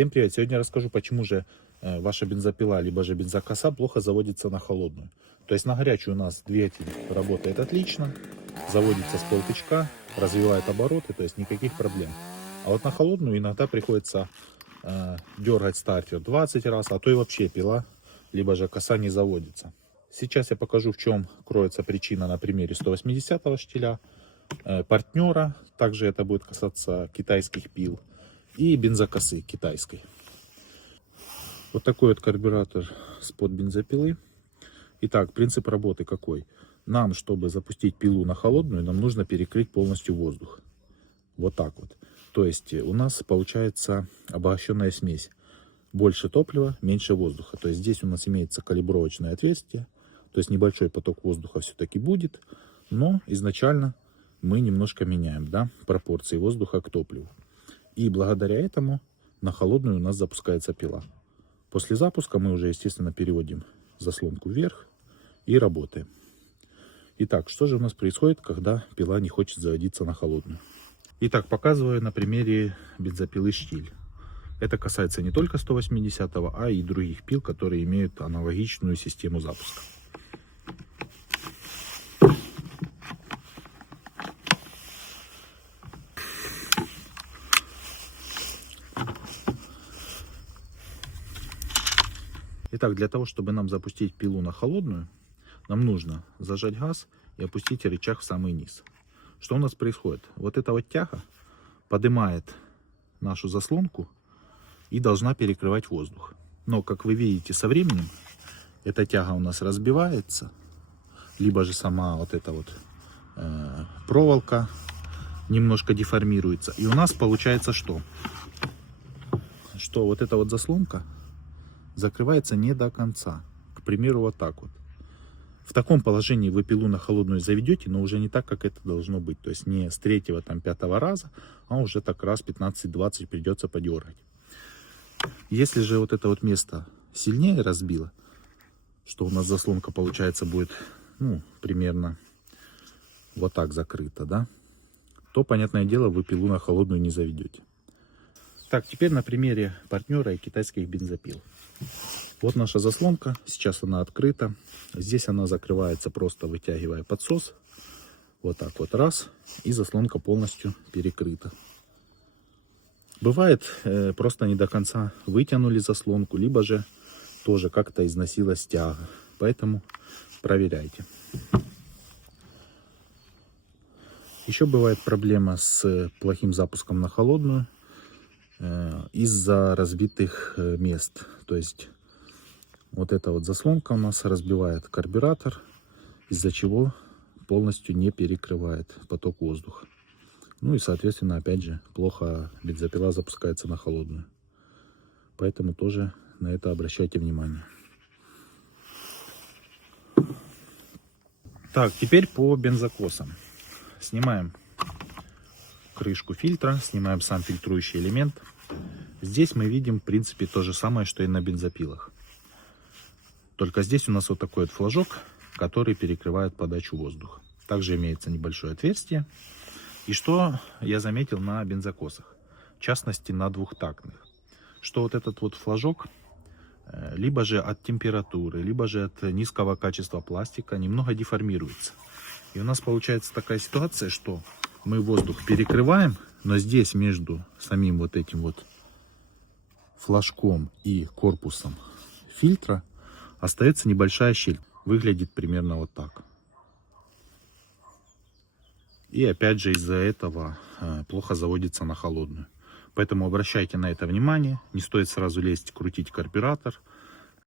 Всем привет! Сегодня я расскажу, почему же ваша бензопила, либо же бензокоса плохо заводится на холодную. То есть на горячую у нас двигатель работает отлично, заводится с полтычка, развивает обороты, то есть никаких проблем. А вот на холодную иногда приходится дергать стартер 20 раз, а то и вообще пила, либо же коса не заводится. Сейчас я покажу, в чем кроется причина на примере 180-го штиля, партнера, также это будет касаться китайских пил, и бензокосы китайской. Вот такой вот карбюратор с-под бензопилы. Итак, принцип работы какой? Нам, чтобы запустить пилу на холодную, нам нужно перекрыть полностью воздух. Вот так вот. То есть у нас получается обогащенная смесь. Больше топлива, меньше воздуха. То есть здесь у нас имеется калибровочное отверстие. То есть небольшой поток воздуха все-таки будет. Но изначально мы немножко меняем, да, пропорции воздуха к топливу. И благодаря этому на холодную у нас запускается пила. После запуска мы уже, естественно, переводим заслонку вверх и работаем. Итак, что же у нас происходит, когда пила не хочет заводиться на холодную? Итак, показываю на примере бензопилы «Штиль». Это касается не только 180-го, а и других пил, которые имеют аналогичную систему запуска. Итак, для того, чтобы нам запустить пилу на холодную, нам нужно зажать газ и опустить рычаг в самый низ. Что у нас происходит? Вот эта вот тяга поднимает нашу заслонку и должна перекрывать воздух. Но, как вы видите, со временем эта тяга у нас разбивается, либо же сама вот эта вот проволока немножко деформируется. И у нас получается что? Что вот эта вот заслонка закрывается не до конца. К примеру, вот так вот. В таком положении вы пилу на холодную заведете, но уже не так, как это должно быть. То есть не с 3-го, там, 5-го раза, а уже так раз 15-20 придется подергать. Если же вот это вот место сильнее разбило, что у нас заслонка, получается, будет, ну, примерно вот так закрыта, да, то, понятное дело, вы пилу на холодную не заведете. Так, теперь на примере партнера и китайских бензопил. Вот наша заслонка, сейчас она открыта. Здесь она закрывается, просто вытягивая подсос. Вот так вот раз. И заслонка полностью перекрыта. Бывает, просто не до конца вытянули заслонку, либо же тоже как-то износилась тяга. Поэтому проверяйте. Еще бывает проблема с плохим запуском на холодную из-за разбитых мест. То есть вот эта вот заслонка у нас разбивает карбюратор, из-за чего полностью не перекрывает поток воздуха. Ну и, соответственно, опять же, плохо бензопила запускается на холодную. Поэтому тоже на это обращайте внимание. Так, теперь по бензокосам. Снимаем крышку фильтра, снимаем сам фильтрующий элемент. Здесь мы видим, в принципе, то же самое, что и на бензопилах. Только здесь у нас вот такой вот флажок, который перекрывает подачу воздуха. Также имеется небольшое отверстие. И что я заметил на бензокосах, в частности на двухтактных, что вот этот вот флажок, либо же от температуры, либо же от низкого качества пластика, немного деформируется. И у нас получается такая ситуация, что мы воздух перекрываем, но здесь между самим вот этим вот флажком и корпусом фильтра остается небольшая щель. Выглядит примерно вот так. И опять же из-за этого плохо заводится на холодную. Поэтому обращайте на это внимание. Не стоит сразу лезть крутить карбюратор.